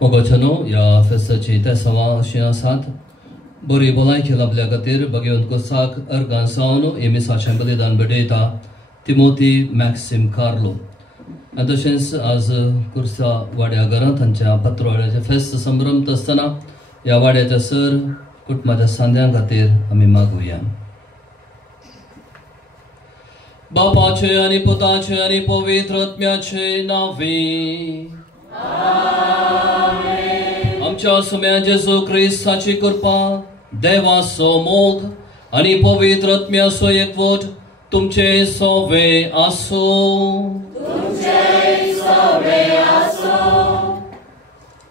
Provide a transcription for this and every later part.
Mogocano ya fesaci tesawa shiasat bori bolai khilabla gatir bagion ko sak argan sauno emisa chambali dan bedeta Timothy Maxim Carlo adashens az kursa wadia garan thancha patroळ्याच्या fest संभ्रम असताना या वाड्याच्या sir कुटुंबाच्या सांध्या खातीर आमी मागुया बापाचे आणि पुताचे आणि पवित्र आत्म्याचे नावे आमच्या सुम्या जेजू ख्रिस्ताची कृपा देवाचो मोग आणि पवित्र आत्म्याचो एकवट तुमचे सोवे आसो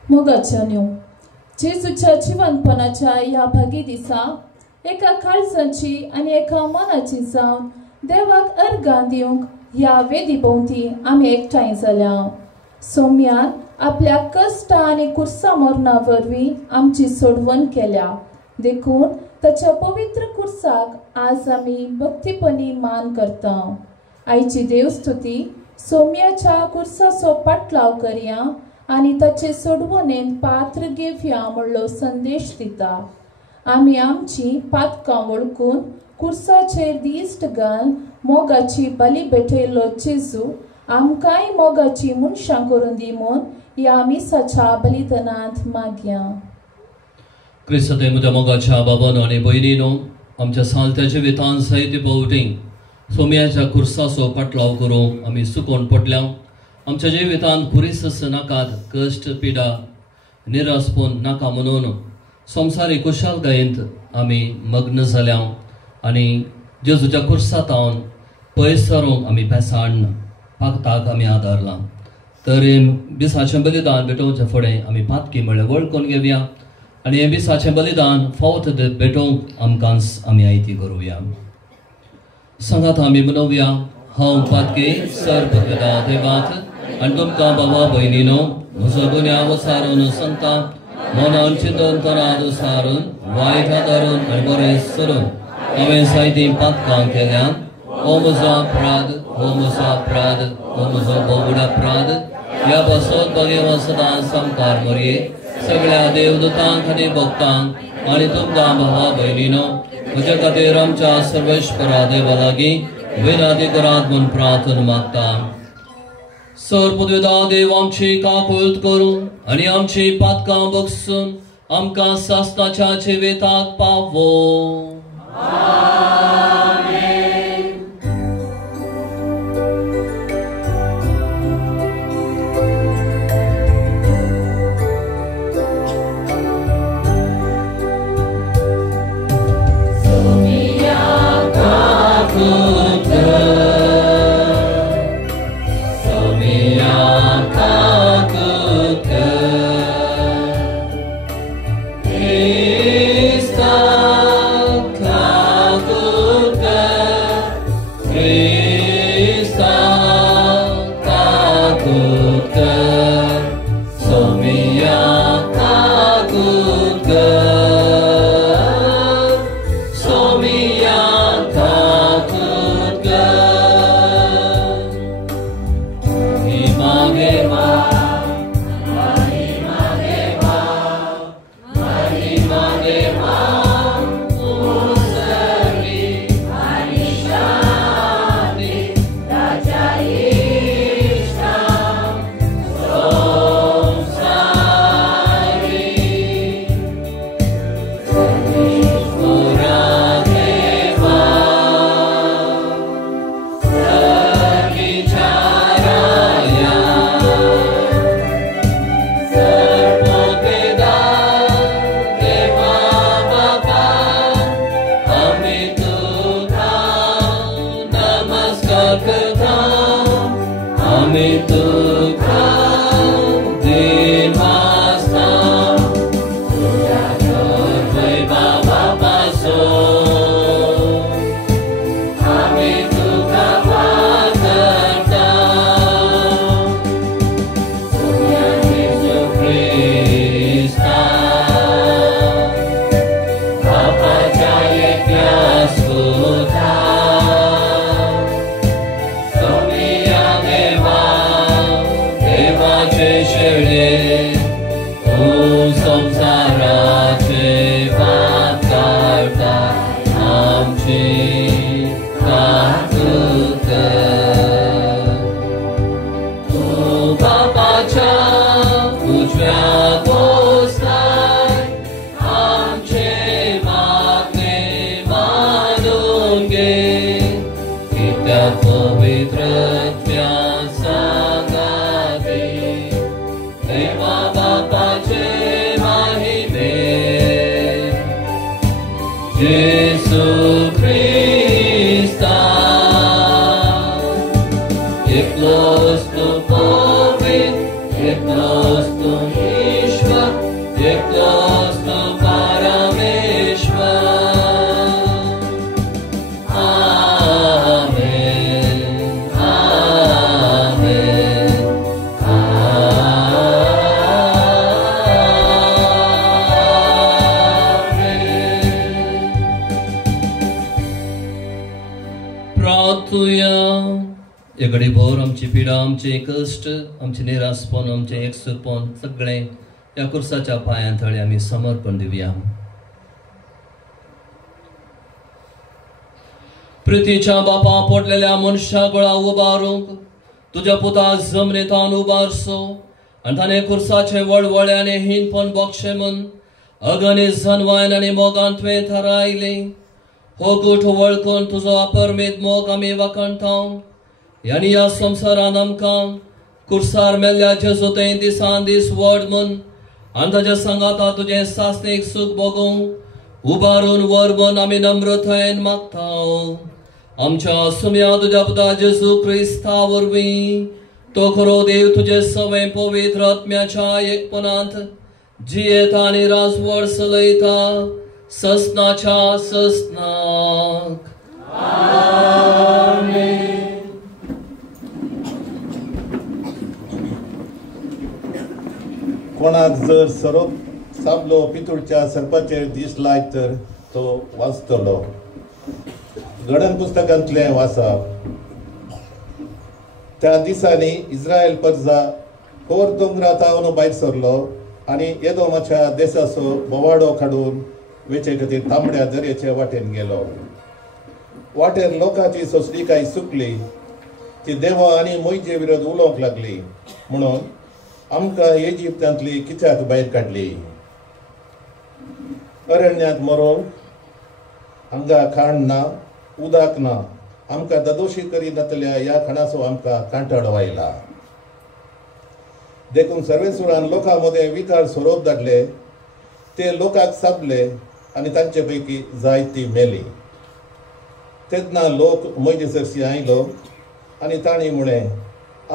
मोगाच्यान्यो जेजूच्या जिवंतपणाच्या या भागी दिसा एका काळजाची आणि एका मनाची जावन देवाक अर्गां दिवंक ह्या वेदी भोवती आमी एकठांय जाल्या सोम्यान आपल्या कष्ट आणि कुर्सा मरणा वरवीं आमची सोडवण केल्या देखून ताच्या पवित्र कुर्साक आज आमी भक्तीपणी मान करता आयची देवस्तुती सोम्याच्या कुर्साचो पाटलाव करया आणि ताचे सोडवणेन पात्र घेवया म्हणलो संदेश दिता आमी आमची पातकां वळखून कुर्साचेर दिश्ट घाल मोगाची बली भेटयलो जेजू आमकांय मोगाची मनशां करून दी म्हूण ह्या मिसाच्या बलिदानांत मागया क्रिस्ताते म्हज्या मोगाच्या बाबानो आनी भयणीनो आमच्या सालत्या जिवितांत जायते फावटी सोम्याच्या कुर्साचो पाटलाव करूंक आमी सुकोवन पडल्या आमच्या जिवितांत कुरीस नाकात कश्ट पिडा निरासपण नाका म्हणून संवसारी कुशालकायेंत आमी मग्न जाल्या आनी जेजूच्या कुर्सांत हांवन पयस सरूंक आमी पेसाडना पागताक आमी आदारला तर बिसाचें बलिदान भेटोवचे फुडें आमी पातकी म्हळ्यार वळखून घेवया आनी हें बिसाचें बलिदान फावत भेटोवंक आमकां आमी आयती करुया सांगात आमी मनोवया हांव पातकी सर्प येता देवात आनी तुमकां बाबा भयणीनो म्हजो गुन्यांव सारून सांगता मनान चिंतन तराद सारून वायट धरून आनी बरें सरून हांवें जायतीं पातकां केल्यात ओ म्हजो अपराध ओ म्हजो अपराध ओ म्हजो बोबड अपराध ह्या पासत बगेवा सदांच संकार मरये सगळ्या देवदूतांक आनी भक्तांक आनी तुमकां भावा भयणीनो म्हजे खातीर आमच्या सर्वेश्वरा देवा लागीं विनंती करात म्हूण प्रार्थना मागता सर्वपदवेदा देव आमची काकुळट करून आनी आमची पातकां बगसून आमकां सासणाच्या जिविताक पावो Me आमी तुका दिन वाजता तुझ्या वैभवा पासून आमी तुका वागता तुझ्या येशू ख्रिस्ता बापाच्या एकल्या सुता संसाराचे बात करता आमची वाहतूक तू बापाच्या उजव्या बसलाय आमचे मागणे मानून घे कित्या पवित्र Jesu Christa, eklos tu povit, eklos tu Ishvar, eklos tu Parameshwar. Amen, Amen, या घडीभर आमची पिडा, आमचे कष्ट, आमचे निराशपण, आमचे एकसूरपण सगळे या कुर्साच्या पायांतळी आम्ही समर्पण दिवया. प्रितीच्या बापा पोटलेल्या मनशा गोळा उबारूंक तुझ्या पुता जमनेतान उबारसो आनी ताणे कुर्साचे वळवळ्याने हिनपण बक्षे म्हण अगणी जनवायन आनी मोगान तुवें थारायले. हो गुठ वळखून तुजो अपरमेद मोग आमी वखणटाव यानी या संवसारान आमकां कुर्सार मेल्ल्या जेजूतें दिसान दीस व्हड म्हूण आनी ताच्या सांगाता तुजें सासणेक सूख भोगूंक उबारून वर म्हूण आमी नम्रतायेन मागताव. आमच्या सुम्या तुज्या पुता जेजू क्रिस्ता वरवीं तो खरो देव तुजे सवें पवित्र आत्म्याच्या एकपणांत जियेता आनी राजवड चलयता ससनाच्या ससनाक. आमेन. कोणाक जर सरोप साबलो पितूळच्या सर्पाचेर दिसलाय तर तो वाचतलो. गणन पुस्तकांतले वाचप. त्या दिसांनी इस्रायल प्रजा होर दोंगरातावन भायर सरलो आनी एदोमाच्या देशाचो बोवाडो काडून वेचे खातीर तांबड्या दर्याचे वाटेन गेलो. वाटेर लोकांची सोंसणीकाय सुकली. ती देवा आनी मोयजे विरोध उलोवंक लागली म्हणून आमकां इजिप्तांतली कित्याक भायर काडली. अरण्यांत मरोंक हांगा खाण ना, उदक ना, आमकां ददोशी करी नातल्या ह्या खाणाचो आमकां कांटाळो आयला. देखून सर्वेसुरान लोकां मदें विकार सोरोप धाडले. ते लोकांक साबले आनी तांचे पैकी जायतीं मेली. तेन्ना लोक मोयजेसरशी आयलो आनी तांणी म्हळें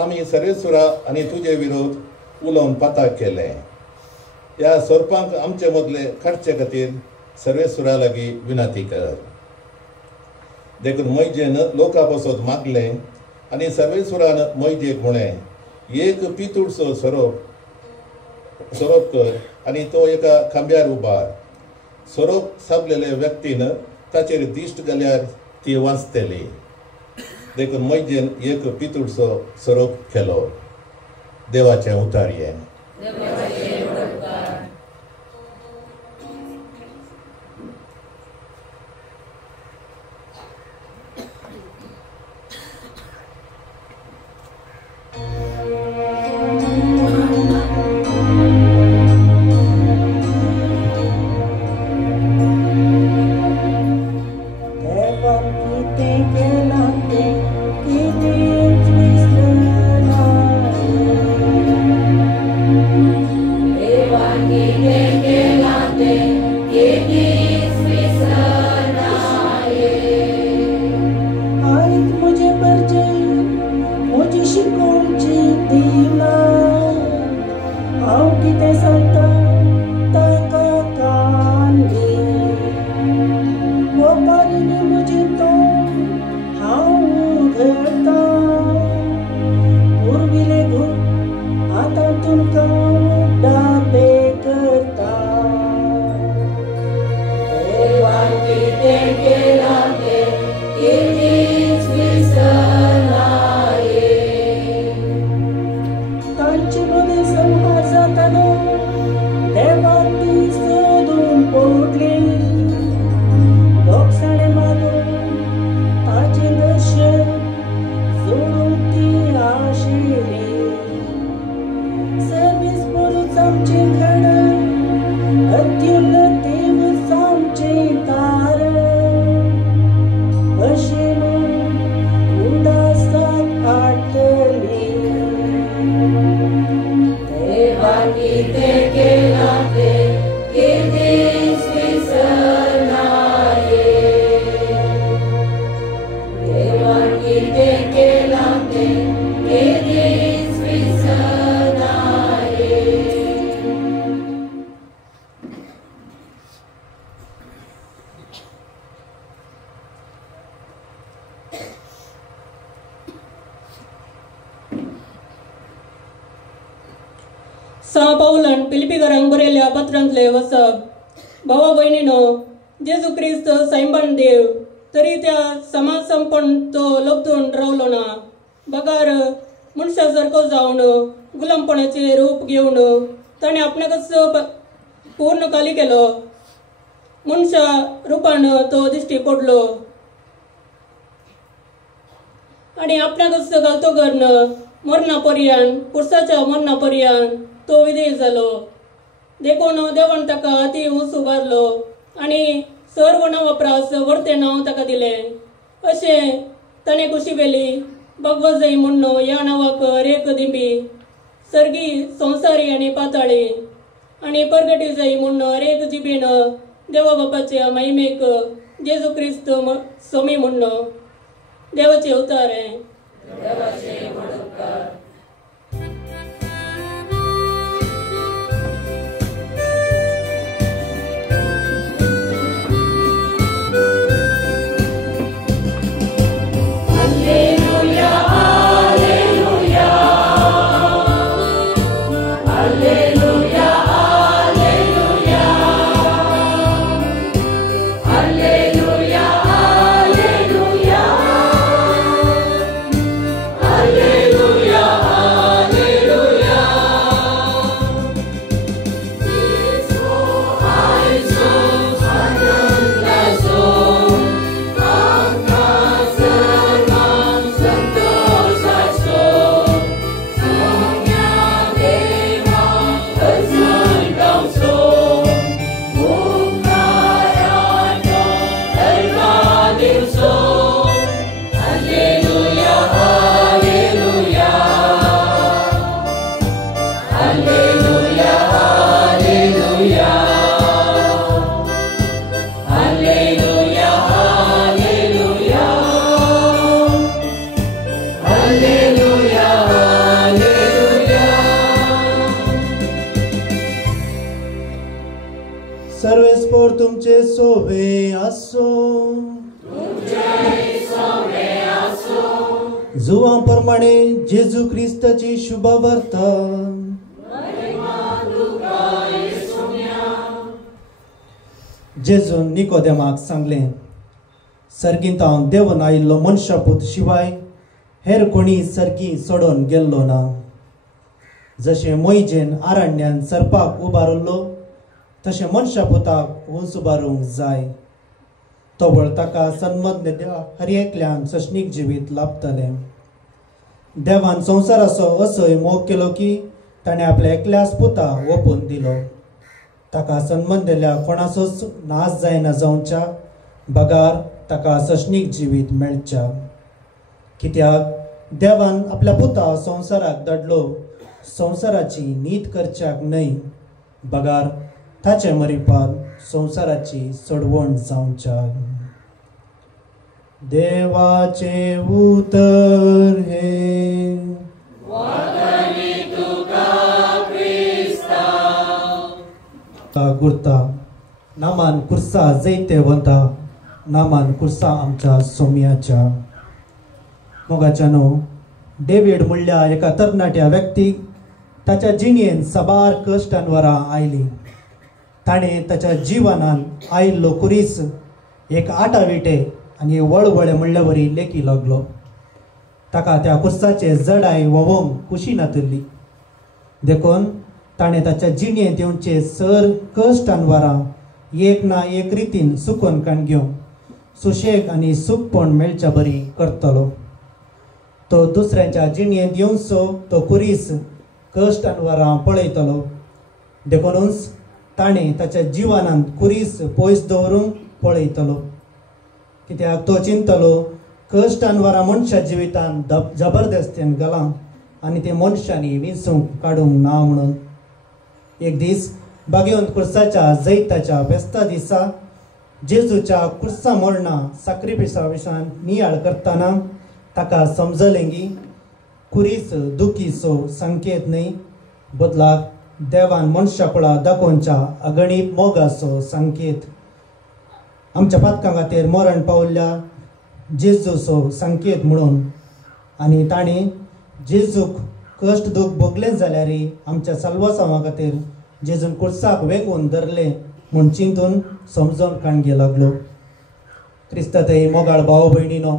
आमी सर्वेसुरा आनी तुजे विरोध उलोवन पाताक केले. ह्या सोरपांक आमचे मदले काडचे खातीर सर्वेसुरा लागीं विनंती कर. देखून मोयजेन लोकां बसोत मागलें आनी सर्वेसुरान मोयजेक म्हळें एक पितूळचो सोरोप कर आनी तो एका खांब्यार उबार. सोरोप साबलेले व्यक्तीन ताचेर दिश्ट घाल्यार ती वाचतली. देखून मोयजेन एक पितूळचो सोरोप केलो. देवाचें उतार्ये. मुझे पर मुझे शिकोंची पावलान पिलिपिकारांक बरयल्या पत्रांतले वचप. भावा भयणीनो, जेजू क्रिस्त सैमान देव तरी त्या समाज संपण तो लपतून रावलो ना. बगार मनशा सारको जावन गुलामपणाचे रूप घेवन ताणें आपणाकच पूर्ण खाली केलो. मनशा रुपान तो दिश्टी पडलो आणि आपणाकच घालतो घरन मरणा पर्यंत पुरसाच्या मरणा पर्यंत तो विधेय जालो. देखून देवान ताका अति उंच उबारलो आणि सर्व नावापरास वर्ते नाव ताका दिलें. अशें ताणें कुशी बेली भगवजई म्हणून ह्या नावाक रेख दिंबी सर्गी संवसारी आनी पाताळी आनी परगटी जाई म्हणून रेख जिबेन देवा बापाच्या महिमेक जेजू क्रिस्त सोमी म्हणून देवाचे अवतार आहे. सर्वेस्पोर तुमचे सोबे आसो. जुवां प्रमाणे जेजू क्रिस्ताची शुभ वार्ता. जेजून निकोदेमाक सांगलें, सर्गींत हांव देवन आयिल्लो मनशापूत शिवाय हेर कोणी सर्गी सोडून गेल्लो ना. जशें मोइजेन आरण्यान सर्पाक उबारलो तशें मनशापुताक उंच उबारूंक जाय. तोबळ ताका सन्मान हर एकल्यान सशनीक जिवीत लाभतलें. देवान संवसाराचो असोय मोग केलो की ताणें आपल्या एकल्याच पुता ओपून दिलो. ताका सन्मान दिल्या कोणाचोच नाश जायना जावच्या बगार ताका सशनीक जिवीत मेळच्या. कित्याक देवान आपल्या पुता संवसाराक धाडलो संवसाराची नीत करच्याक न्हय, बगार ताचे मरिपार संवसाराची सोडवण जावच्या. देवाचे उतर हे गुर्ता नामान कुर्सा जैते वता नामान कुर्सा आमच्या सोम्याच्या. मोगाच्यानो, डेव्हिड म्हणल्या एका तरणाट्या व्यक्तीक ताच्या जिणेन साबार कश्टांवरां आयली. ताणें ताच्या जिवनान आयिल्लो कुरीस एक आटाविटे आनी वळवळे म्हणल्या वरी लेखी लागलो. ताका त्या कुर्साचे जडाय वोवंक कुशी नातरली. देखून ताणें ताच्या जिणेंत येवचे सर कश्टांवरां एक ना एक रितीन सुकोवन काणग्यो सुशेग आनी सुखपण मेळच्या बरी करतलो. तो दुसऱ्याच्या जिणेंत येवचो तो कुरीस कश्टांवरां पळयतलो. देखूनच ताणें ताच्या जिवनांत कुरीस पयस दवरूंक पळयतलो. कित्याक तो चिंतलो कश्टांवरां मनशा जिवितान जबरदस्तीन घालां आनी ते मनशांनी विंचूंक काडूंक ना म्हणून. एक दीस बागेवंत कुर्साच्या जैताच्या बेस्ता दिसा जेजूच्या कुर्सा मोडणा साक्रिफिसा विशयान नियाळ करतना ताका समजलें की कुरीस दुखीचो संकेत न्हय, बदलाक देवान मनशा कुळा दाखोवच्या अगणीत मोगाचो संकेत. आमच्या पातकां खातीर मरण पावल्ल्या जेजूचो संकेत म्हणून. आनी ताणें जेजूक कष्ट दुख भोगले जाल्यार आमच्या साल्वासावा खातीर जेजून कुर्साक वेगून धरले म्हूण चिंतून समजोन काणगे लागलो. क्रिस्तातय मोगाळ भाव भयणीनो,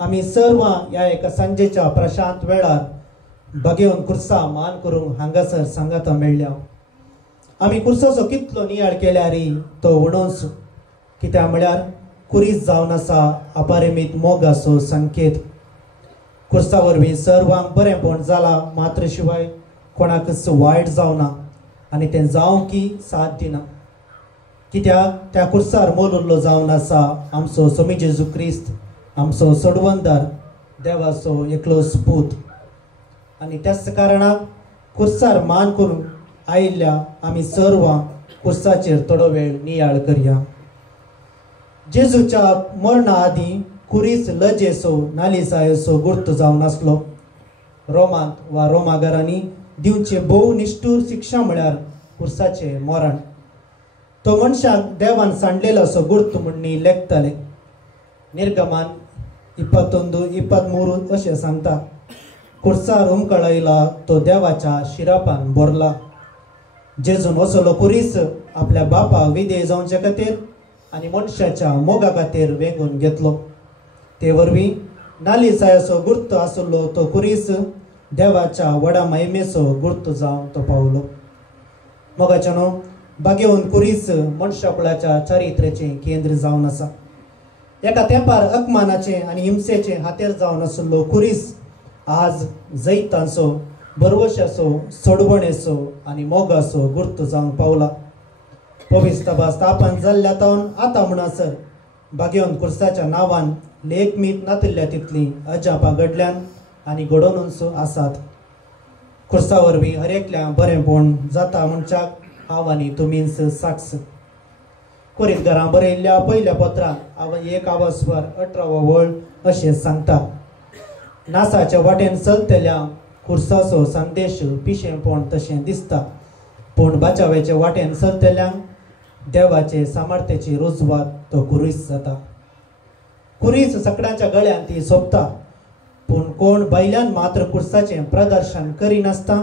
आमी सर्व ह्या एका सांजेच्या प्रशांत वेळार बगेवन कुर्सा मान करूंक हांगासर सांगाता मेळ्ळ्या. आमी कुर्साचो कितलो नियाळ केल्यार तो उणोच, कित्या म्हळ्यार कुरीस जावन आसा अपरिमीत मोगाचो संकेत. कुर्सा वरवीं सर्वांक बरेंपण जाला, मात्र शिवाय कोणाकच वायट जावना आनी तें जावंकी साथ दिना. कित्याक त्या कुर्सार मोलुल्लो जावन आसा आमचो स्वामी जेजू क्रिस्त, आमचो सोडवंदार, देवाचो एकलोच पूत. आनी त्याच कारणाक कुर्सार मान करून आयिल्ल्या आमी सर्व कुर्साचेर थोडो वेळ नियाळ करया. जेजूच्या मरणा आदीं कुरीस लजेचो नालिसायेचो गुर्त जावन आसलो. रोमांत वा रोमागारांनी दिवचे भोव निश्ठूर शिक्षा म्हळ्यार कुर्साचें मरण. तो मनशाक देवान सांडलेलो असो गुर्त म्हणणी लेखताले. निर्गमान 21:23 अशें सांगता, कुर्सार उमकळयला तो देवाच्या शिरापान बोरला. जेजून असलो कुरीस आपल्या बापाक विधेय जावचे खातीर आनी मनशाच्या मोगा खातीर वेंगून घेतलो. ते वरवीं नालिसायेचो गुर्त आसलो तो कुरीस देवाच्या व्हडा महिमेचो गुर्त जावन तो पावलो. मोगाच्यानो, बागेवन कुरीस मनशाकुळाच्या चारित्र्याचें केंद्र जावन आसा. एका तेंपार अपमानाचें आनी हिंसेचें हातेर जावन आसलो कुरीस आज जैतांचो, बरवशाचो, सोडवणेचो आनी मोगाचो गुर्त जावन पावला. पवित्र सभा स्थापन जाल्ल्या तावन आतां म्हणसर बागेवन कुर्साच्या नांवान लेखमीत नातिल्ल्या तितली अजापां घडल्यान आनी घडोवनूच आसात. कुर्सा वरवीं हर एकल्या बरेंपण जाता मनशाक हांव आनी तुमीच साक्ष. कोरिंथकारां बरयल्ल्या पयल्या पत्रांत 1:18 वळ अशें सांगता, नासाच्या वाटेन चलतल्या कुर्साचो संदेश पिशेंपण तशें दिसता, पूण बाचावेचे वाटेन चलतल्यांक देवाचे सामर्थ्याची रुजवात तो कुरीस जाता. कुरीस सगळ्यांच्या गळ्यान ती सोंपता, पूण कोण बैल्यान मात्र कुर्साचें प्रदर्शन करिनासता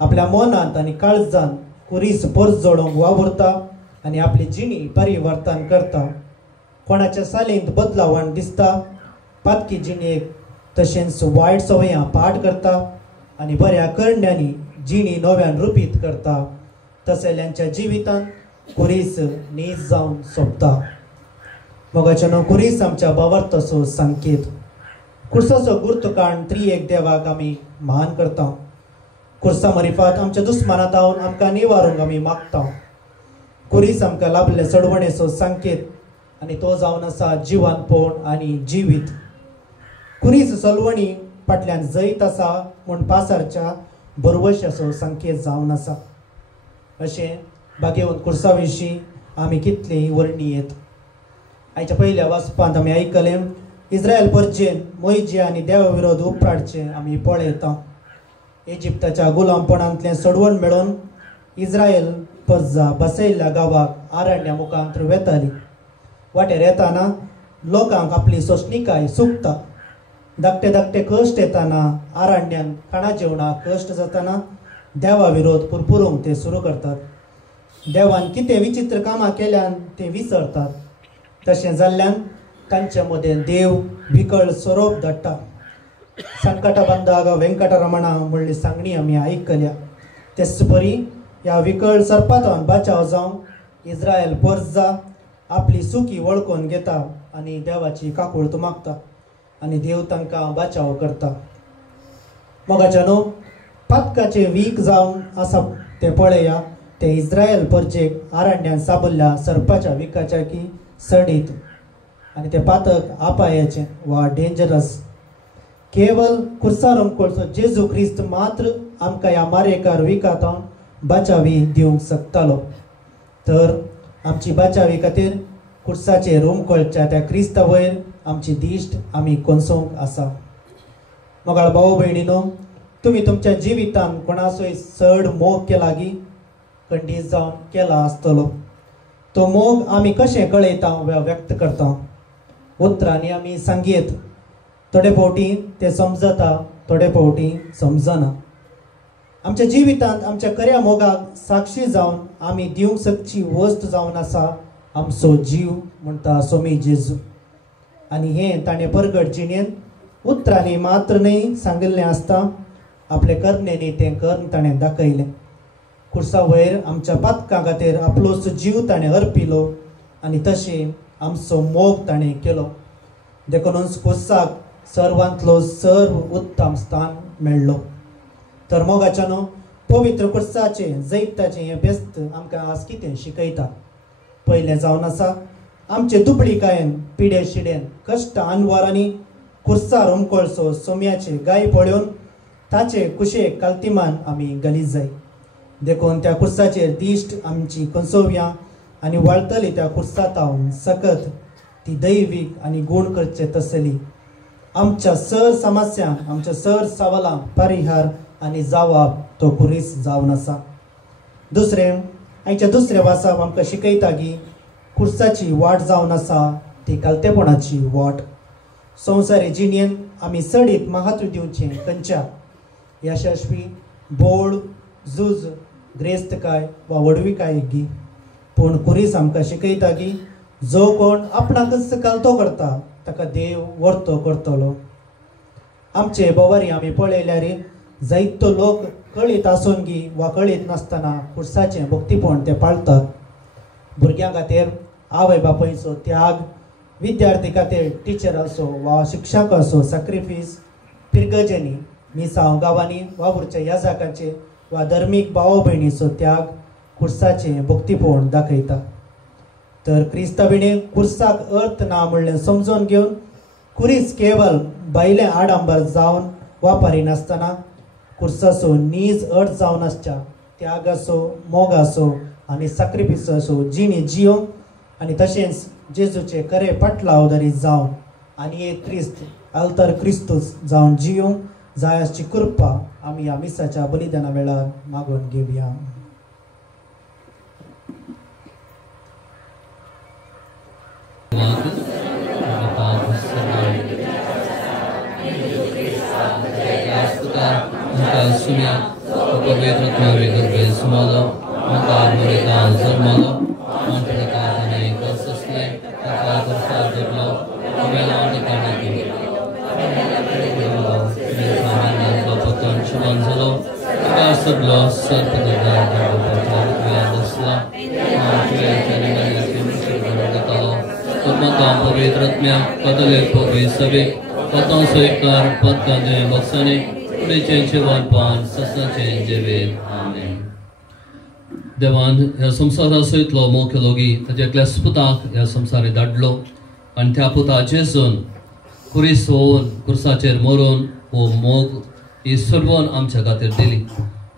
आपल्या मनांत आनी काळजांत कुरीस परस जोडूंक वावुरता आनी आपली जिणी परिवर्तन करता. कोणाच्या सालींत बदलावण दिसता, पातकी जिणेक तशेंच वायट सवयां पाड करता आनी बऱ्या करण्यांनी जिणी नव्यान रुपीत करता. तसल्यांच्या जिवितांत कुरीस नीज जावन सोंपता. मोगाच्यानो, कुरीस आमच्या बावर्ताचो संकेत. कुर्साचो गुर्त काण त्रिएक देवाक आमी मान करता. कुर्सा मरिफात आमच्या दुस्मानातावन आमकां निवारूंक आमी मागता. कुरीस आमकां लाभले सोडवणेचो संकेत आनी तो जावन आसा जिवंतपण आनी जिवीत. कुरीस सलवणी फाटल्यान जैत आसा म्हूण पासारच्या बरवशाचो संकेत जावन आसा. अशें बागेवन कुर्सा विशीं आमी कितलीं वर्णीयेत. आयच्या पयल्या वाचपांत आमी आयकलें, इस्रायल परजेन मोइजे आनी देवा विरोध उपराडचें आमी पळयता. इजिप्ताच्या गुलामपणांतलें सोडवण मेळोवन इस्रायल परजा बसयल्ल्या गांवाक आरण्या मुखांत वेताली. वाटेर येताना लोकांक आपली सोंसणीकाय सुकता. धाकटे धाकटे कश्ट येताना आरण्यान खाणा जेवणाक कश्ट जाताना देवा विरोध पुरपुरूंक ते सुरू करतात. देवान कितें विचित्र कामां केल्यान ते विसरतात. तशें जाल्ल्यान तांचे मदें देव विकळ सोरोप धाडटा. संकटा बंदाग वेंकटरमणा म्हणली सांगणी आमी आयकल्या. तेच परी ह्या विकळ सर्पांतल्यान बचाव जावंक इस्रायल परजा आपली सुकी वळखून घेता आनी देवाची काकूळट मागता आनी देव तांकां बचाव करता. मोगाच्यानो, पातकाचे वीक जावन आसा ते पळया. ते इस्रायल परजेक आरण्यान साबल्ल्या सर्पाच्या विकाच्या की सडीत आनी ते पातक आपायाचें वा डेंजरस. केवल कुर्सारंकोळचो जेजू क्रिस्त मात्र आमकां ह्या मारेकार विकातावन बचावी दिवंक शकतालो. तर आमची बचावी खातीर कुर्साचेर उमकळच्या त्या क्रिस्ता वयर आमची दिश्ट आमी कोंसोवंक आसा. मोगाळ भाव भयणीनो, तुमी तुमच्या जिवितांत कोणाचोय चड मोग केला की खंडीत जावन केला आसतलो. तो मोग आमी कशें कळयता वा व्यक्त करता. उतरांनी आमी सांगयेत. थोडे फावटी ते समजता थोडे फावटी समजना. आमच्या जिवितांत आमच्या खऱ्या मोगाक साक्षी जावन आमी दिवंक शकची वस्त जावन आसा आमचो जीव म्हणटा सोमी जेजू. आनी हें ताणें परगट जिणेन उतरांनी मात्र न्ही सांगिल्लें आसता, आपले कर्ण्यानी तें करून ताणें दाखयलें. खुर्सा वयर आमच्या पातकां खातीर आपलोच जीव ताणें अर्पिलो आनी तशें आमचो मोग ताणें केलो. देखूनच खुर्साक सर्वांतलो सर्व उत्तम स्थान मेळ्ळो. तर मोगाच्यान पवित्र खुर्साचें जैताचें हें बेस्त आमकां आज कितें शिकयता. पयलें जावन आसा आमचे दुबळीकायेन पिडे शिडेन कश्ट आनवारांनी खुर्सार उमकळसो सोम्याचे गाय पळोवन ताचे कुशेक काल्तिमान आमी घालीत जाय. देखून त्या खुर्साचेर दिश्ट आमची कंसोव्यां आनी वळतली त्या खुर्सातावन सकत ती दैवीक आनी गूण करचे तसली. आमच्या सर समस्यांक आमच्या सर सवालांक परिहार आनी जबाब तो खुरीस जावन आसा. दुसरें हांच्या दुसऱ्या वासाक आमकां शिकयता की खुर्साची वाट जावन आसा ती कालतेपणाची वाट. संवसारी जिणेन आमी सडीत महत्व दिवचें खंयच्या यशस्वी बोळ झूज ग्रेस्तकाय वा वडविकाय गी. पूण खुरीस आमकां शिकयता की जो कोण आपणाकच कालतो करता ताका देव वर्तो करतलो. आमचे बोवारी आमी पळयल्यार जायतो लोक कळीत आसून गी वा कळीत नासतना खुर्साचें भक्तीपण ते पाळतात. भुरग्यां खातीर आवय बापायचो त्याग, विद्यार्थी खातीर टिचर आसो वा शिक्षक आसो सॅक्रिफीस, पिरगजनी मिसांव गांवांनी वावुरच्या ह्या जागांचेर वा धर्मीक भाव भयणीचो त्याग खुर्साचें भक्तीपण दाखयता. तर क्रिस्ताविणे खुर्साक अर्थ ना म्हणलें समजून घेवन खुरीस केवळ भायलें आडंबर जावन वापरी नासतना खुर्साचो नीज अर्थ जावन आसच्या त्याग आसो, मोग आसो आनी सॅक्रिफीस आसो जिणे जियोंक आनी तशेंच जेजूचे खरे पटलावदारी जावन आनी एक क्रिस्त अल्तर क्रिस्तूस जावन जियोंक जाय अशी कृपा आमी ह्या मिसाच्या बलिदाना वेळार मागून घेवया. देवान ह्या संवसारा सयतलो मोग केलो गी ताच्या एकल्याच पुताक ह्या संवसारी धाडलो आनी त्या पुता जेजून खुरीस होवन खुर्साचेर मरून हो मोग ही सर्वन आमच्या खातीर दिली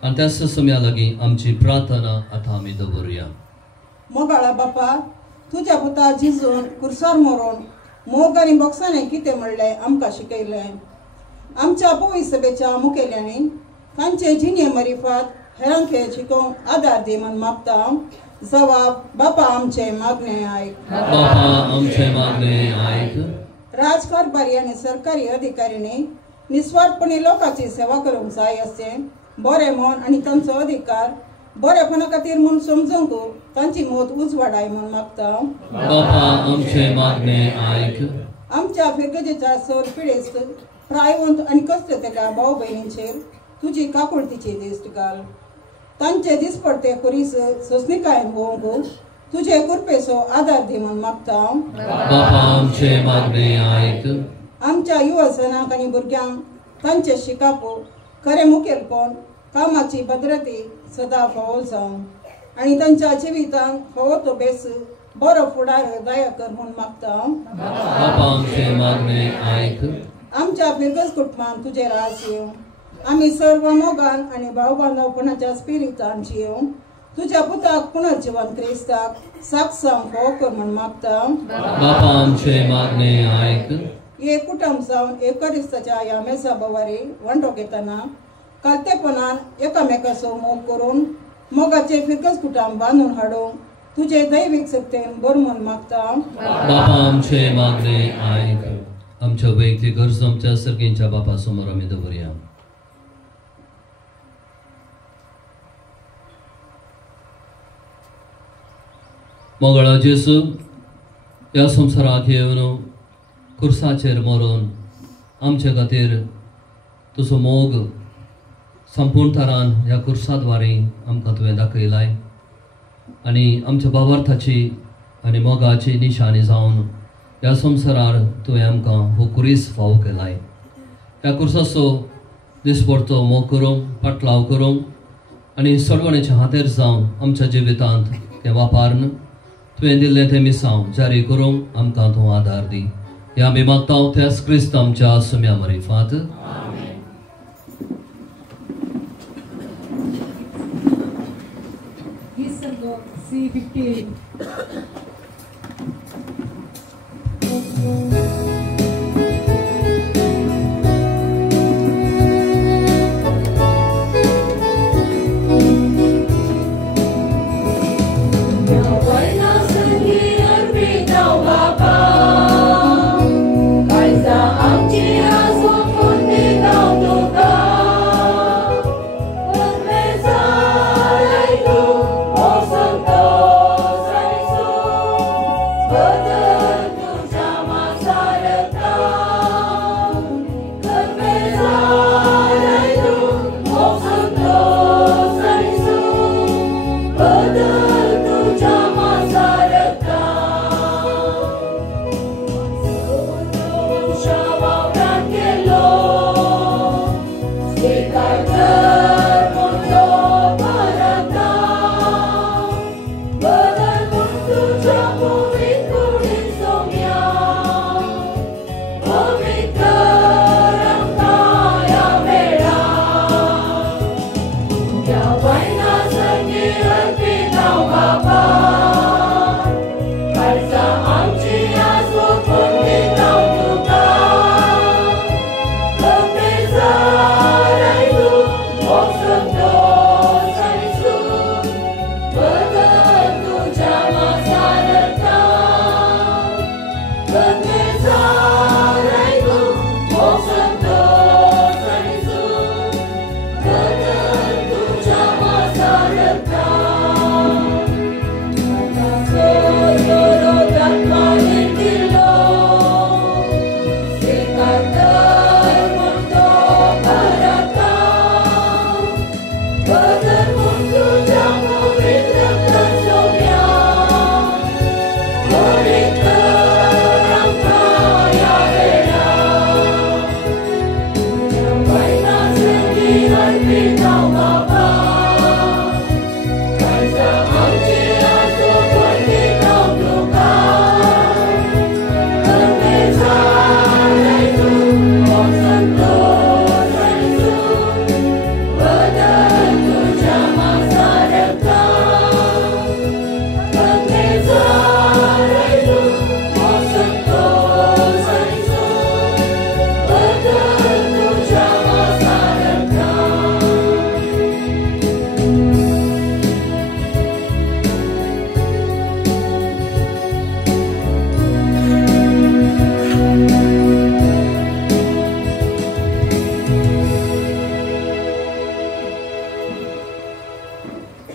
आनी त्याच समया लागीं आमची प्रार्थना आतां आमी दवरुया. मोगाळा बापा, तुज्या पुता जेजून खुर्सार मरून मोग आनी बोगसाणें कितें म्हणलें आमकां शिकयलें. आमच्या पवित्र सभेच्या मुखेल्यांनी तांचे जिणे मरिफात हेरांक शिकोवंक आदार दी म्हण मागता. जबाब बापा आमचे मागणे आयक. बापा आमचे मागणे आयक. राजकारभारी आनी सरकारी अधिकाऱ्यांनी निस्वार्थपणी लोकांची सेवा करूंक जाय अशें बरें म्हण आनी तांचो अधिकार बरेपणा खातीर म्हूण समजूंक तांची मोत उजवाडाय म्हण मागता. बापा आमचे मागणे आयक. आमच्या फिरगजेच्या सर पिडेस्त प्रायवंत आनी कश्ट तेका भाव भयणींचेर तुजी काकुळतीची दिश्ट घाल. तांचे दिसपडते खुरीस सोसणीकायेन भोवंक तुजे कृपेचो आदार दी म्हण मागता. बापा आमचे मागणे आयक. आमच्या युवजनांक आनी भुरग्यांक तांचे शिकापो खरें मुखेलपण कामाची भद्रती सदां फावो जावं आनी तांच्या जिवितांत फावो तो बेस बरो फुडार दया कर म्हूण मागता. बापा आमचे मागणे आयक. आमच्या फिरगज कुटुंबांत तुजे राज येवं. आमी सर्व मोगान आनी भाव बांदवपणाच्या स्पिरितान जियों तुझ्या पुताक पुनर्जीवन क्रिस्ताक साक्षांक फावो कर म्हूण मागता. बापा आमचे मागणे आयक. एक कुटुंब जावन एवकारिस्ताच्या ह्या मेसा बोवारी वांटो घेतना कालतेपणान एकामेकाचो मोग करून मोगाचे फिरगज कुटुंब बांदून हाडूंक तुजे दैवीक सत्तेन बर म्हूण मागता. बापा आमचे मागणे आयक. आमच्या वैयक्तिक गरजो आमच्या सर्गींच्या बापा समोर आमी दवरया. मोगळा जेसू ह्या संवसाराक येवन खुर्साचेर मरून आमचे खातीर तुजो मोग संपूर्ण तरान ह्या खुर्साद्वारे आमकां तुवें दाखयलाय आनी आमच्या भावार्थाची आनी मोगाची निशाणी जावन ह्या संवसारार तुवें आमकां हो कुरीस फावो केलाय. ह्या खुर्साचो दिसपरतो मोग करूंक पाटलाव करूंक आनी सडवणेच्या हातेर जावन आमच्या जिवितांत तें वापरन तुवें दिल्लें तें मिसांव जारी करूंक आमकां तूं आदार दी. ह्या आमी मागतां त्याच क्रिस्त आमच्या सुम्या मरिफांत. C58.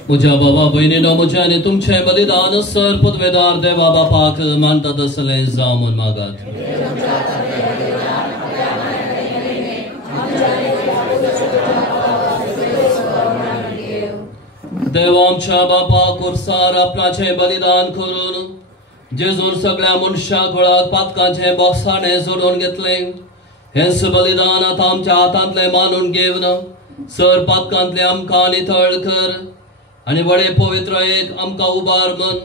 म्हज्या बाबा भयणीनो म्हजें आनी तुमचें बलिदान सर पदवेदार देवा बापाक मानता तसलें जावं म्हूण मागात. देवा आमच्या बापा कुर्सार आपणाचें बलिदान करून जेजून सगळ्या मनशां कुळाक पातकांचें बोगसाणें जोडून घेतलें. हेंच बलिदान आतां आमच्या हातांतलें मानून घेवन सर पातकांतलें आमकां नितळ कर आनी बडे पवित्र एक आमकां उबार म्हण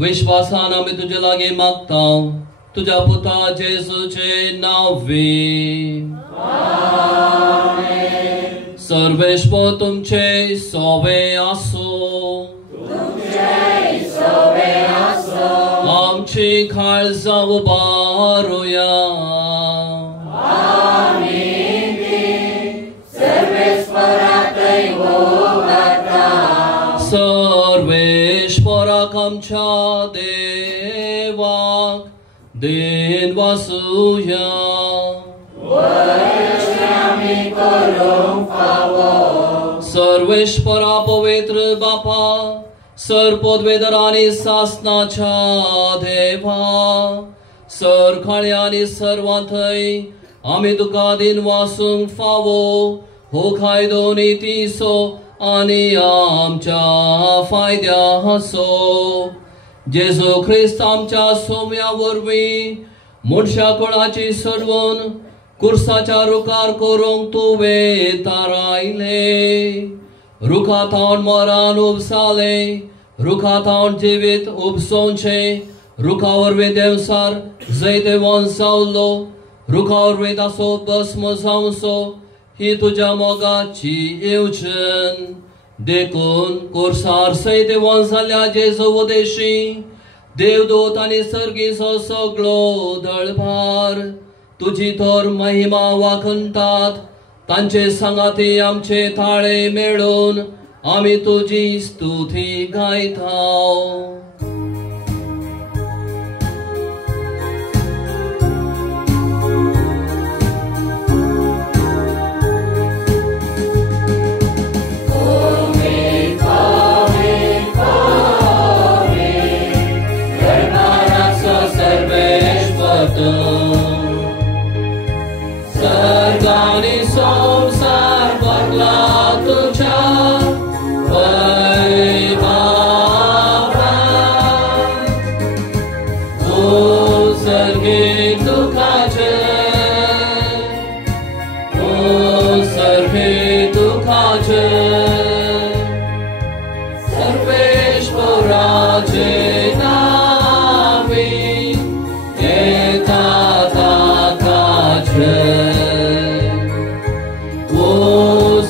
विश्वासान आमी तुजे लागीं मागता तुज्या पुता जेजूचे नांवे. सर्वेश्वर तुमचे सोवे आसूं. आमची काळजां उबारुया. सर्वेश्वराक आमच्या देवाक देन वासुया. सर्वेश्वरा पवित्र बापा, सरपदवेदर आणि सासनाच्या देवा, सरखाळे आणि सर्वांथय आम्ही तुका दिन वासूंक फावो, हो खायदो नितीसो आणि आमच्या फायद्या हसो. जेजू ख्रिस्त आमच्या सोम्या वरवीं मनशा कुळाची सोडवून कुर्साच्या रुकार करूंक तुवे तारायले. रुखातावन मरण उपसाले, रुखातावन जिवीत उपसोवचे, रुखावरवे देवसार जैते वंसावलो, रुखावरवे तासो भस्म जावचो, ही तुझ्या मोगाची येवचन. देखून कुर्सार सैते वंसाल्या जेजू उदेशी देवदूत आणि सर्गीचो सगळो दळभार तुझी थोर महिमा वाखणतात. तांचे संगाती आमचे थाळे मेळून आम्ही तुझी स्तुती गायताव. सर्गानी संसार भरला तुझ्या वैभवात. सर्गे दुखाचे, सर्गे दुखाचे, सर्वेश्वराचे नावी येतात आकाशे.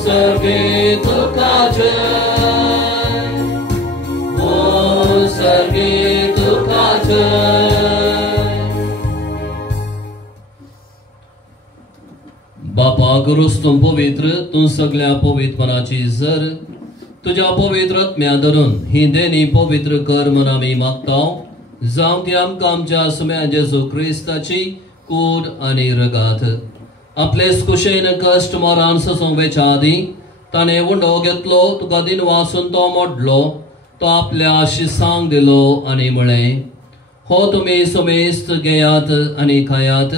सर्गे दुखाचे, सर्गे दुखाचे. बापा करूस तू पवित्र, तू सगळ्या पवित्रपणाची जर तुझ्या पवित्र आत्म्या धरून ही देणी पवित्र कर म्हण आम्ही मागताव. जावं ती आमकां आमच्या सुम्या जेजू क्रिस्ताची कूड आणि रगात आपलेच कुशेन कष्ट मरण सोसूंक वेच्या आदी ताणे उंडो घेतलो, तुका दिन वासून तो मोडलो, तो आपल्या शिसांक दिलो आणि म्हळें, हो तुम्ही सुमेस्त घेयात आणि खायात,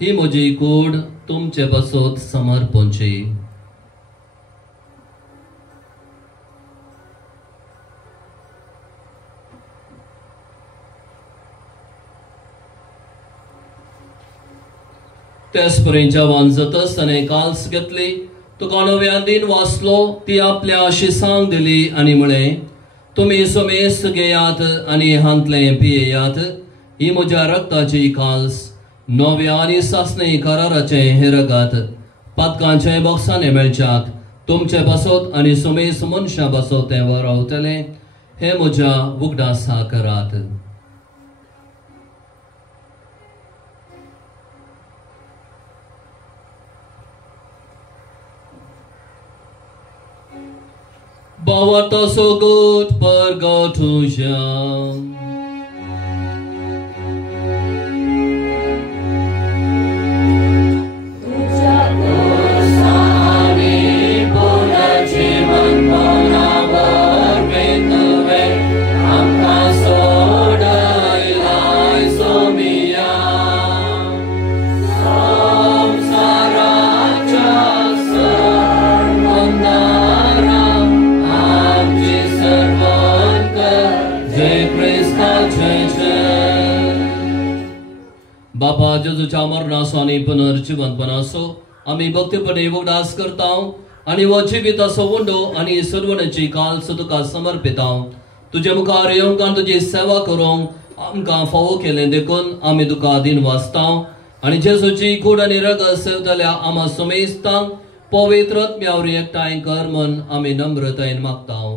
ही म्हजी कूड तुमचे बसोत समर्पणची. त्याच पर्यंतच्या वांजतस ताणे काल्स घेतली, तुका नव्या दिन वाचलो, ती आपल्या शिसांक दिली आणि म्हळें, तुम्ही सुमेस्त घेयात आणि हांतले पियेयात, ही म्हज्या रक्ताची काल्स नव्या आणि सासणे कराराचे हे रगात पातकांचे बॉक्साने मेळच्याक तुमचे बसोत आणि सुमेस मनशा बसोत ते रावतले, हे म्हज्या उगडासा करात. Bawata so good pergatuja. बापा जेजूच्या मरणासो आणि पुनर्जीवनपणासो आम्ही भक्तीपणे उगडास करताव आणि वो जिविताचो उंडो आणि सर्वणाची काल तुका समर्पिताव. तुझे मुखार येवंक आनी तुजी सेवा करूंक आमकां फावो केलें देखून आमी तुका दिन वाचताव आणि जेजूची कूड आनी रगत सेवतल्या आम्हा सुमेस्तांक पवित्र आत्म्यावरी एकठांय कर म्हूण आमी नम्रतायेन मागताव.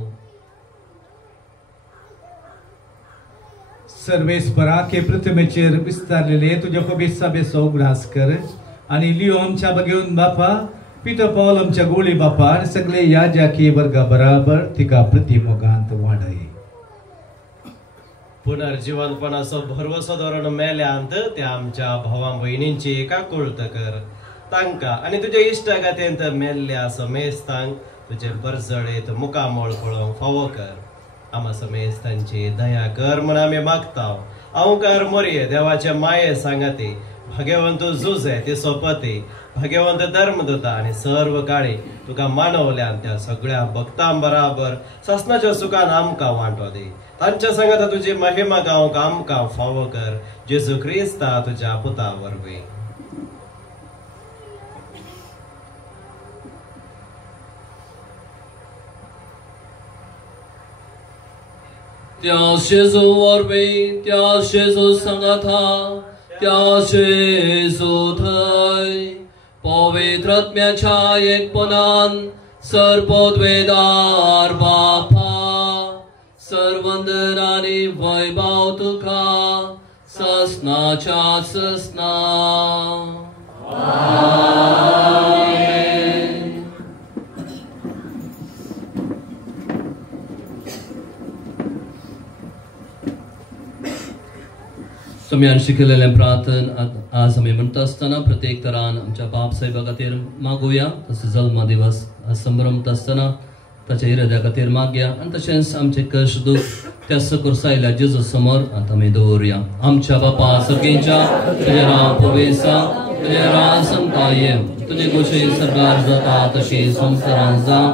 सर्वेस्परा के पृथ्वीचेर विस्तारलेले तुझ्या पवित्र सभेचो उगडास कर आणि लिओ आमच्या बघेवन बापा पितो पौल आमच्या गोळी बापा आणि सगळे याजकी वर्गा बराबर तिका प्रतिमोगांत वाडय. पुनर्जीवनपणाचो भरवसो धरून मेल्यांत त्या आमच्या भावां भयणींची एका कुळत कर तांकां आनी तुज्या इश्टाक अत्यंत मेल्ल्या समेस्तांक तुजे बरजळेत मुखामोळ पळोवंक फावो कर. आमा समेस्तांची दया कर म्हूण आमी मागताव. अवकार मोरये देवाचे माये सांगाती, भगवंत जुजे ती सोपती, भगवंत धर्मदूता आनी सर्व काळी तुका मानवल्यान त्या सगळ्या भक्तां बराबर ससनाच्या सुखान आमकां वांटो दी. तांच्या सांगाता तुजी महिमा गावंक आमकां फावो कर. जेजू क्रिस्ता तुज्या पुता वरवीं. त्याच जेजू वरवीं, त्याच जेजू सांगाता, त्याच जेजू थंय पवित्र आत्म्याच्या एकपणान सर्वोद्वेदार बापा, सर्वंदन आनी वैभव तुका ससनाच्या ससना. आमी शिकलेलें प्रार्थन आज आमी म्हणटा आसतना प्रत्येक तरान आमच्या बाप साहेबा खातीर मागुया. तसो जल्म दिवस संभ्रमता आसतना ताच्या इराद्या खातीर मागया आनी तशेंच आमचे कश्ट दूख त्या सकूरसायल्या जेजू समोर आतां आमी दवरया. आमच्या बापा सर्गेच्या तुजें नांव पवित्र, तुजें राज संता येव, तुजी कुशी सरकार जाता तशी संवसारांत जावं.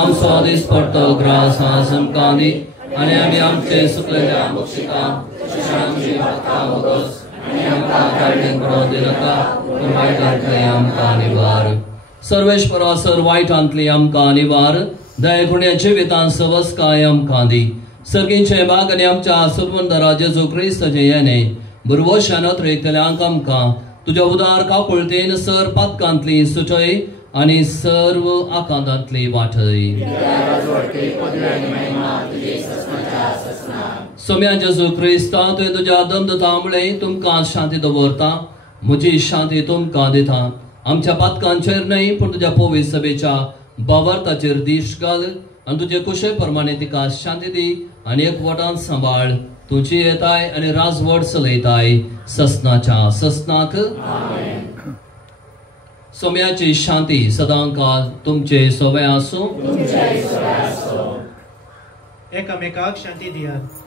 आमचो दीस पडटो ग्रास आज आमकां दी आनी आमी आमचे सुकलेल्या मुक्षिकांक आमची भक्तां वगोस आनी आमकां गाळणेक पडोवंक दिनाका, पूण वायटांतले आमकां निवार. सर्वेश्वरा सर वायटांतली आमकां निवार. दयाखुण्याचे जिवितांत सवस्काय आमकां दी. सर्गीचे बाग आनी आमच्या सुरवंदरा जेजू क्रिस्ताचे येणे बुरवोशानत रयतल्यांक आमकां तुज्या उदार काकुळतेन सर पातकांतली सुटय आनी सर्व आकांतांतली वाटय. सोम्या जेजू क्रिस्ता तुवें तुज्या दमदतामुळे तुमकां शांती दवरता. म्हजी शांती तुमकां दिता. आमच्या पातकांचेर न्हय पूण तुज्या पवित्र सभेच्या बावर्ताचेर दीश घाल आनी तुजे कुशे प्रमाणे तिका शांती दी आनी एकवटान सांबाळ. तुजी येताय आनी राजवट चलयताय ससनाच्या ससनाक. सोम्याची शांती सदांकाल तुमचे सोबे आसूं. एकामेकाक शांती दियात.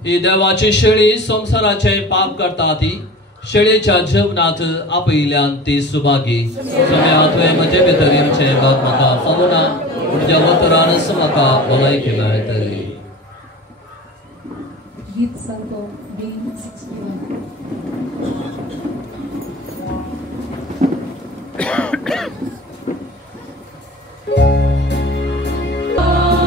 ही देवाची शेळी संसाराचे पाप करता ती शेळीच्या जीवनात आपयल्यान ती सुभागी. सोम्या तुवें म्हजे भितरीचे बाप म्हाका फावना पूण ज्या वतरानच म्हाका भलायकी मेळटली. गीत संगो B61. Smart.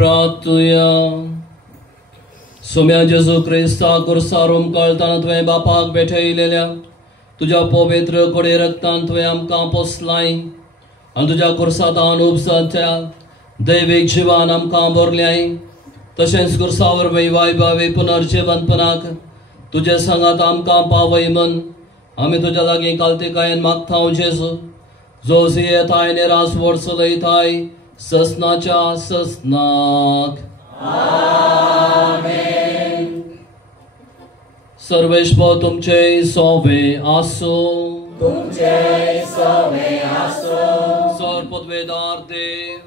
प्रार्थुया. सोम्या जेजू क्रिस्ता कुर्सारूम कळताना तुवें बापाक भेटयलेल्या तुज्या पवित्र कोडे रक्तान तुवें आमकां पोसलाय आनी तुज्या कुर्सातान उपसत्या दैवीक जिवान आमकां भरल्याय. तशेंच कुर्सावर वैभवी पुनर्जीवनपणाक तुजे सांगात आमकां पावय म्हण आमी तुज्या लागीं कालतेकायेन मागता जेजू. जो येताय निराश वर्स लयताय ससनाच्या ससनाक. सर्वेश्वर तुमचे सोवे आसो. सर्पद्वेदार देव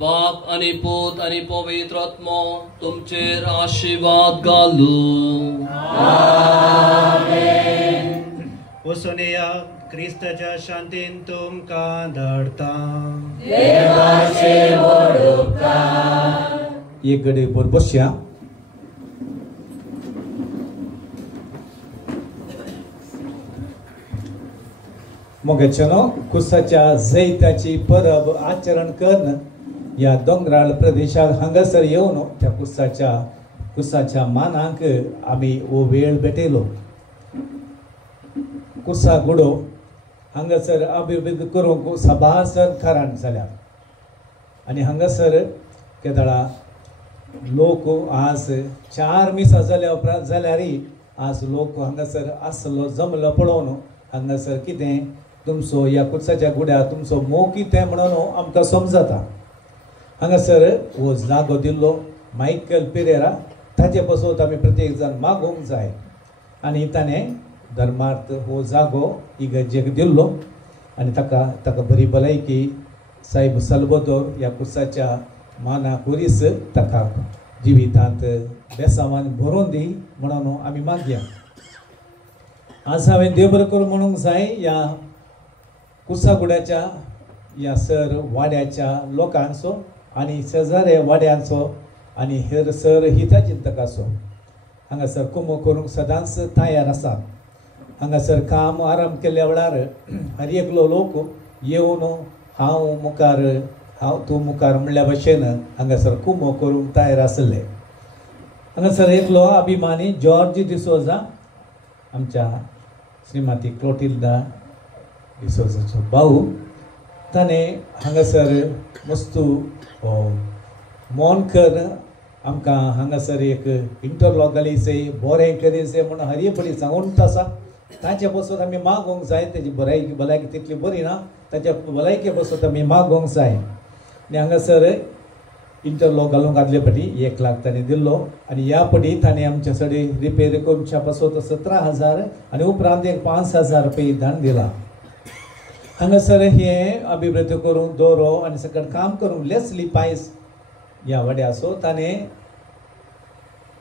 बाप आणि पूत आणि पवित्र आत्मा तुमचेर आशीर्वाद घालू. वचून या क्रिस्ताच्या शांतीन तुमकां धाडटा. एक घडी बर बसया. मोगेचनो कुसाच्या जैताची परब आचरण करण या दोंगराळ प्रदेशात हांगासर येवन त्या कुसाच्या मानाक आमी ओ वेळ भेटयलो. कुसा गुडो हांगासर अभिवृद्धी करूंक सभासर खाराण जाल्या आनी हांगासर केदळा लोक आज 4 मिसां जाल्या उपरांत जाल्यारय आज लोक हांगासर आसलो जमलो पळोवन हांगासर कितें तुमचो या कुसाच्या गुड्यार तुमचो मोग कितें म्हणून आमकां समजता. हांगासर हो जागो दिल्लो मायकल पेरेरा ताचे पासून आमी प्रत्येक जण मागोवंक जाय आनी ताणें धर्मार्थ हो जागो इगर्जेक दिल्लो आनी ताका बरी भलायकी सायब सल्वदोर या कुसाच्या माना कुरीस ताका जिवितांत बेसावान भरून दी म्हणून आमी मागया. आज हांवें देव बरें करूं म्हणूंक जाय या कुसागुड्याच्या या सर वाड्याच्या लोकांचो आनी शेजाऱ्या वाड्यांचो आनी हेर सर हितचिंतकाचो. हांगासर कुमो करूंक सदांच तयार आसा. हांगासर काम आराम केल्या वेळार हर एकलो लोक येवन तूं मुखार म्हणल्या भशेन हांगासर कुमो करूंक तयार आसले. हांगासर एकलो अभिमानी जॉर्ज डिसोजा आमच्या श्रीमती क्लोटिल्डा डिसोजाचो भाऊ ताणें हांगासर वस्तू मोनकर आमकां हांगासर एक इंटरलॉक घालीचे बरें करीचे म्हणून हरियपडी सांगून आसा. ताचे पासून आमी मागोवंक जाय. तेजी भलायकी तितली बरी ना. ताच्या भलायके पासून आमी मागोवंक जाय. आनी हांगासर इंटरलॉक घालूंक आदले फाटी 1 लाख ताणें दिल्लो आनी ह्या फाटी ताणें आमच्या सडी रिपेर करच्या पासून 17,000 आनी उपरांत एक 5,000 रुपये दान दिला. हांगासर हे अभिवृद्धी करूंक दोरो आनी सकट काम करूंक लेसली पायस ह्या वाड्याचो ताणें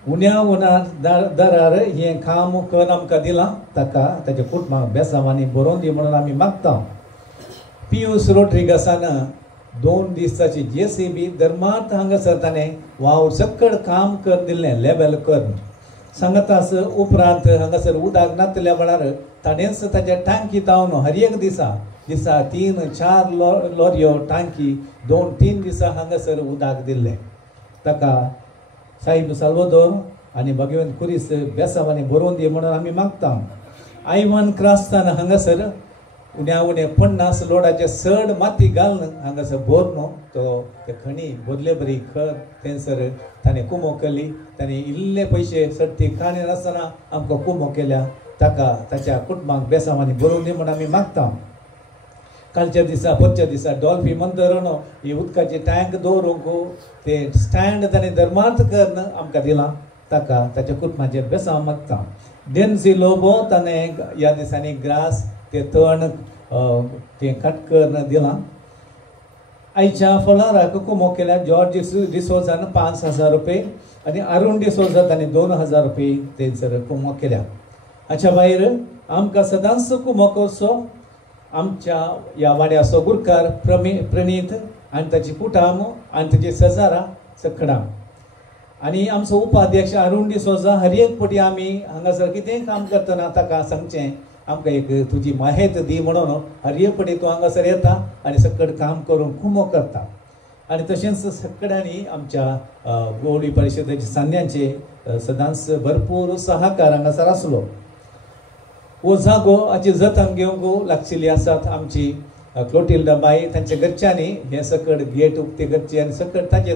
उन्या दरार हें काम करून आमकां दिलां. ताका ताच्या कुटुंबाक बेसावांनी बरोवन दी म्हणून आमी मागता. पियूस रोड्रिगसान 2 दिसाची JCB धर्मार्थ हांगासर ताणें वावर सकट काम करून दिल्लें लेबल करून सांगतास उपरांत हांगासर उदक नातल्या वेळार ताणेंच ताच्या टांकी तावन हर एक दिसा 3-4 लॉरयो टांकी 2-3 दिसा हांगासर उदक दिल्लें. ताका सायब साल्वदोर आनी भगवंत कुरीस बेसावांनी बरोवन दी म्हणून आमी मागता. आयवान क्रास्तान हांगासर उण्या 50 लोडाचे चड माती घालून हांगासर भरनो तो ते खणी बदले बरी खर थंयसर ताणें कुमो केली. ताणें इल्ले पयशे सट्टी काणी नासतना आमकां कुमो केल्या. ताका ताच्या कुटुंबाक बेसावांनी बरोवन दी म्हणून आमी मागता. कालच्या दिसा डॉल्फी मंदरनो ही उदकाची टँक दवरूंक ते स्टँड ताणें धर्मार्थ करून आमकां दिलां. ताका ताच्या कुटुंबाचेर बेसांव मागता. डेन्सी लोबो ताणें ह्या दिसांनी ग्रास ते तण ते कट करून दिलां. आयच्या फळाराक कुमो केल्या जॉर्ज डिसोजान 5,000 रुपये आनी अरुण डिसोजा ताणें 2,000 रुपये थंयसर कुमो केल्या. हाच्या भायर आमकां सदांच कुमो करचो आमच्या ह्या वाड्याचो गुरकार प्रणीत आनी ताची कुटाम आनी ताची शेजारा सकडां आनी आमचो उपाध्यक्ष अरुण डिसोजा हर एक फावटी आमी हांगासर कितेंय काम करतना ताका सांगचें आमकां एक तुजी माहेत दी म्हणून हर एक फावटी तूं हांगासर येता आनी सकट काम करूंक कुमो करता. आणि तशेंच सगळ्यांनी आमच्या गोवडी परिशदेचे सांध्यांचे सदांच भरपूर सहकार हांगासर आसलो. हो जागो हाची जतन घेवंक लागशिल्ली आसात आमची क्लोटिल्डा बाई तांच्या घरच्यांनी हे सकट गेट उक्ते करचे आनी सकट तांचे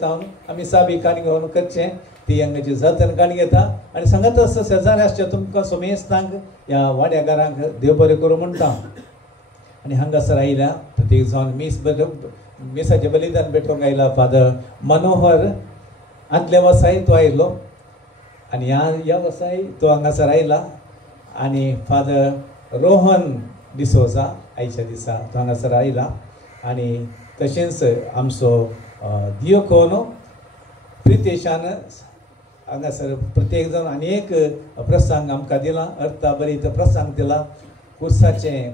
तावन आमी साबी काणी घेवन करचें ती हांगाची जतन काणी घेता. आनी सांगत आसता शेजारी आसचे तुमकां सोमेस्तांक ह्या वाड्या घरांक देव बरें करूं म्हणटा. आनी हांगासर आयल्या प्रत्येक जावन मिसाचे बलिदान भेटोवंक आयला फादर मनोहर आदल्या वर्साय तो आयलो आनी ह्या वर्साय तो हांगासर आयला. आनी फादर रोहन डिसोजा आयच्या दिसा तो हांगासर आयला. आनी तशेंच आमचो दियोकोनो प्रितेशान हांगासर प्रत्येक जाण आनी एक प्रसंग आमकां दिला. अर्था बरीत प्रसंग दिला. कुर्साचें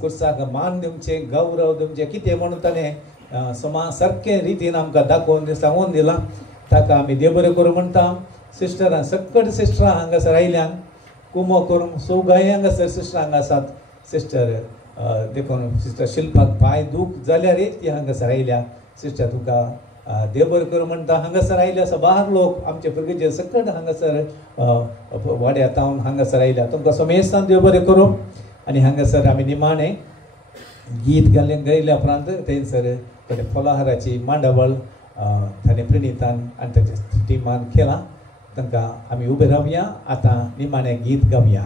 कुर्साक मान दिवचें गौरव दिवचें कितें म्हणून ताणें सारके रितीन आमकां दाखोवन सांगून दिला. ताका आमी देव बरें करूं म्हणटा. सिस्टरां सकट सिस्टरां हांगासर आयल्यान कुमो करूंक सौगाय हांगासर सिस्टर हांगा आसात. सिस्टर देखून सिस्टर शिल्पाक पांय दूख जाल्यार ती हांगासर आयल्या. सिस्टर तुका देव बरें करूं म्हणटा. हांगासर आयल्या साबार लोक आमचे भुरगेचे सकट हांगासर वाड्या तावन हांगासर आयल्या. तुमकां सोमेस्तान देव बरें करूं. आनी हांगासर आमी निमाणें गीत गायल्या उपरांत थंयसर फलाहाराची मांडावळ ताणें प्रणितान आनी ताच्या टिमान केला. तांकां आमी उबे रावया. आतां निमाणें गीत गावया.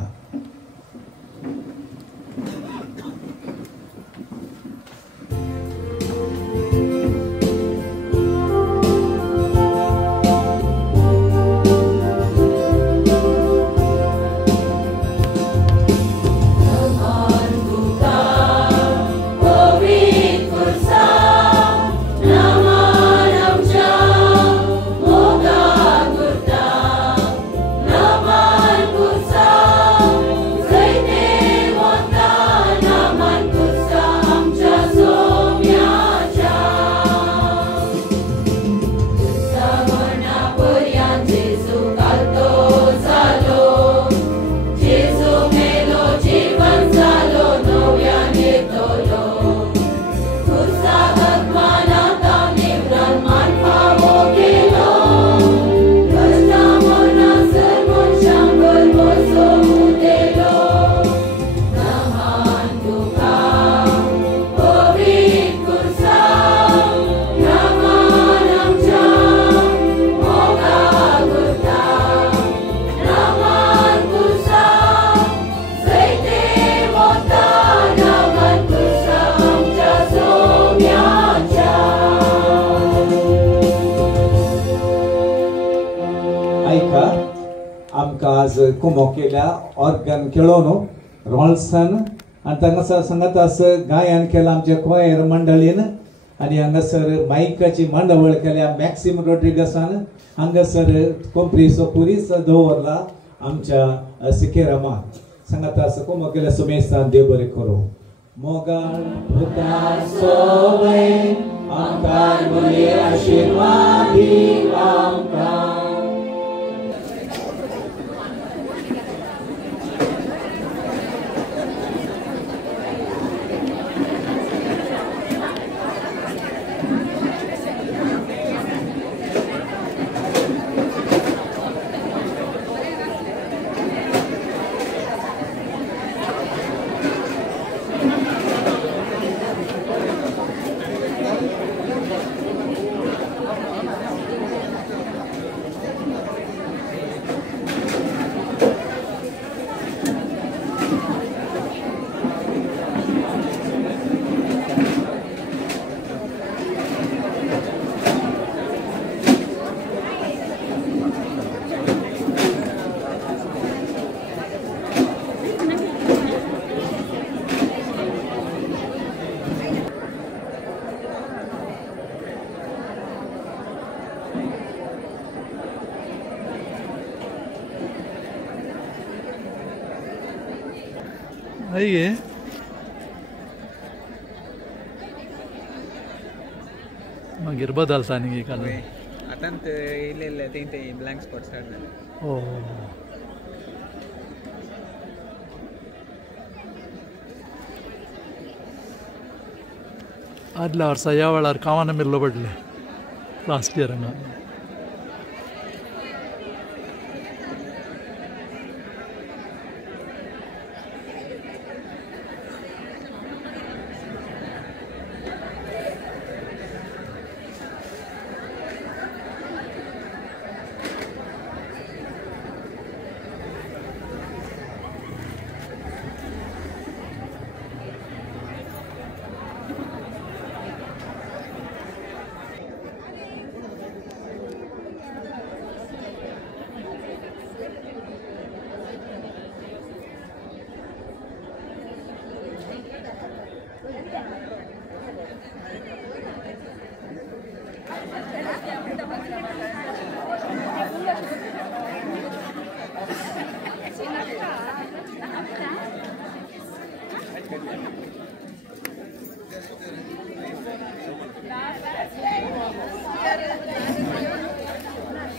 आज कुमो केल्या ऑर्गन खेळोन रॉल्सन आनी हांगासर सांगत आस गायन केलां आमच्या क्वायर मंडळीन. आनी हांगासर मायकाची मांडावळ केल्या मॅक्सिम रोड्रिगसान. हांगासर कोंपरीचो पुरीस दवरला आमच्या सिकेरामान. सांगत आस कुमो केल्या सोमेस्तान देव बरें करूं. मोगाळ भुतार सोवय आमकां बरे आशिर्वाद दी आमकां. आइए मागीर बदलता न्ही काल आतां इल्ले ते ब्लँक स्पॉट स्टार्ट जाले. ओ आदल्या वर्सा ह्या वेळार कामांना मेल्लो पडले लास्ट इयर हांगा